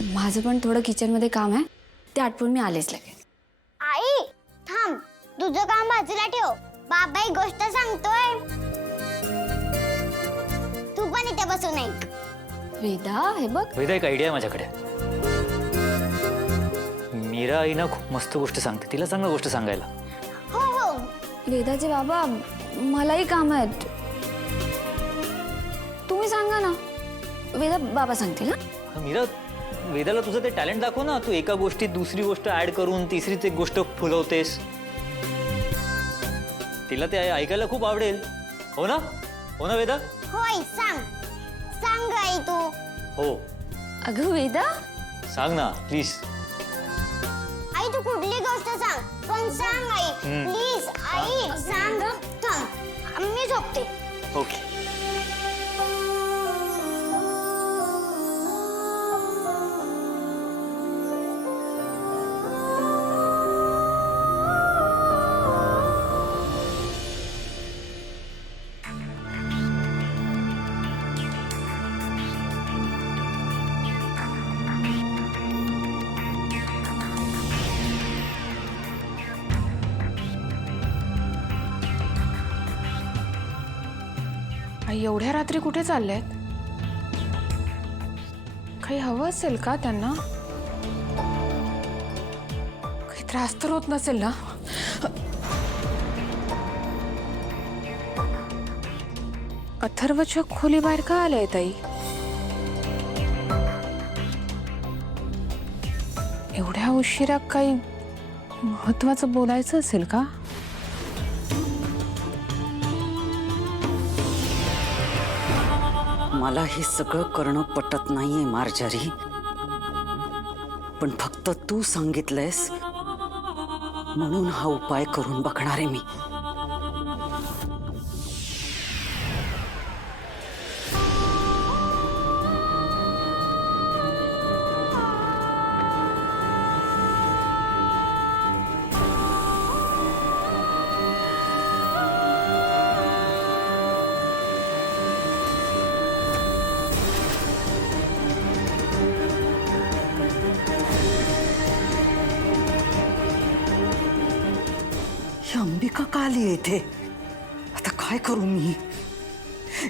माझं पण थोडं किचनमध्ये काम आहे, ते आटपून मी आलेच लगेच. आई थांब, तुझं काम बाजूला ठेव. बाबा एक गोष्ट सांगतोय, तू पण इथे बसून ऐक. वेदा हे बघ. वेदा एक आयडिया आहे माझ्याकडे. मीरा आई ना खूप मस्त गोष्ट सांगते, तिला सांग ना गोष्ट सांगायला. हो हो. वेदाचे बाबा, मलाही काम आहेत, तुम्ही सांगा ना. वेदा बाबा सांगतील ना. मीरा, वेदाला तुझं ते टॅलेंट दाखव ना. तू एका गोष्टीत दुसरी गोष्ट ऍड करून तिसरीच एक गोष्ट फुलवतेस. तिला ते ऐकायला खूप आवडेल. हो ना? हो ना वेदा? होय, सांग सांग आई तू. हो अगं वेदा, सांग ना प्लीज. आई तू कुठली गोष्ट सांग, पण सांग आई प्लीज. आई सांग. थांब, मी झोपते. ओके. आई एवढ्या रात्री कुठे चाललेत? काही हवं असेल का त्यांना? काही त्रास तर होत नसेल ना? अथर्वच्या खोलीबाहेर का आलंय ताई? एवढ्या उशिरा काही महत्वाचं बोलायचं असेल का? मला हे सगळं करणं पटत नाहीये मार्जारी, पण फक्त तू सांगितलंयस म्हणून हा उपाय करून बघणार आहे मी. अंबिका का आली इथे? आता काय करू मी?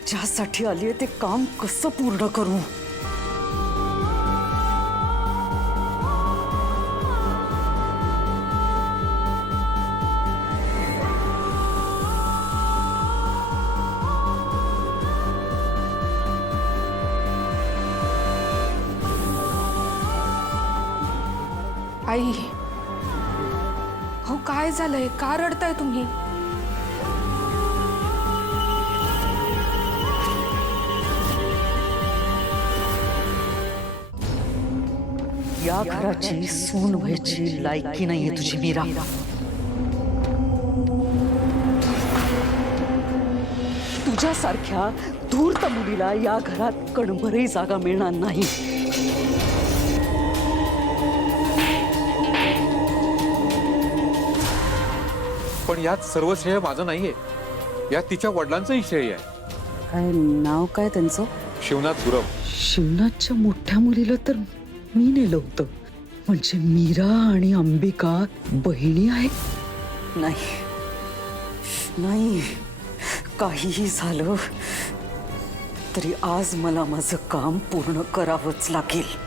ज्यासाठी आली ते काम कसं पूर्ण करू? आई, हो काय झालंय? का रडताय तुम्ही? या घराची सून व्हायची लायकी नाहीये तुझी मीरा. तुझ्यासारख्या धूर्त मुलीला या घरात कणभरही जागा मिळणार नाही. पण यात सर्व श्रेय माझं नाहीये, यात तिच्या वडिलांचंही श्रेय आहे. काय नाव काय त्यांचं? शिवनाथ गुरव. शिवनाथच्या मोठ्या मुलीला तर मी नेलं होतं. म्हणजे मीरा आणि अंबिका बहिणी आहेत? नाही नाही, काहीही झालं तरी आज मला माझं काम पूर्ण करावंच लागेल.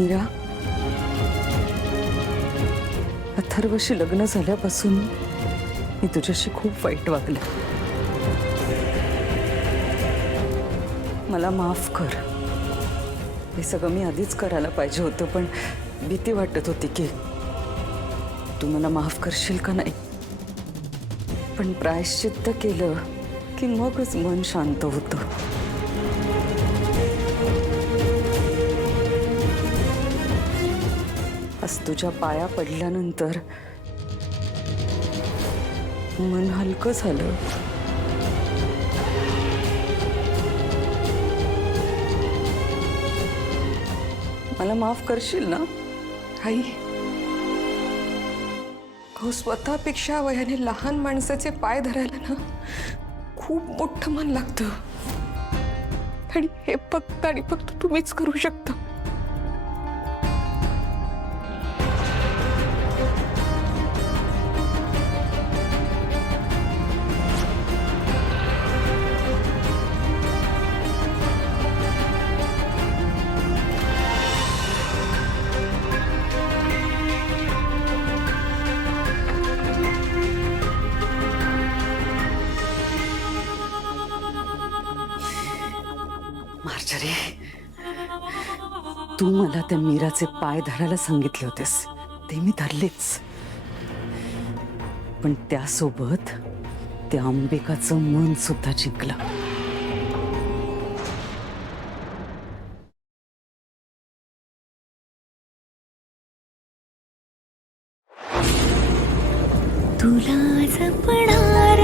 मीरा, अथर्वशी लग्न झाल्यापासून मी तुझ्याशी खूप वाईट वागले. मला माफ कर. हे सगळं मी आधीच करायला पाहिजे होतं, पण भीती वाटत होती की तू मला माफ करशील का नाही. पण प्रायश्चित्त केलं की मगच मन शांत होतं. आज तुझ्या पाया पडल्यानंतर मन हलकं झालं. मला माफ करशील ना? आई, अहो, स्वतःपेक्षा वयाने लहान माणसाचे पाय धरायला ना खूप मोठं मन लागतं. आणि हे फक्त आणि फक्त तुम्हीच करू शकता. मार्जरी, तू मला त्या मीराचे पाय धरायला सांगितले होतेस, ते मी धरलेच. पण त्यासोबत त्या अंबिकाचं मन सुद्धा जिंकलं. तुला जपणार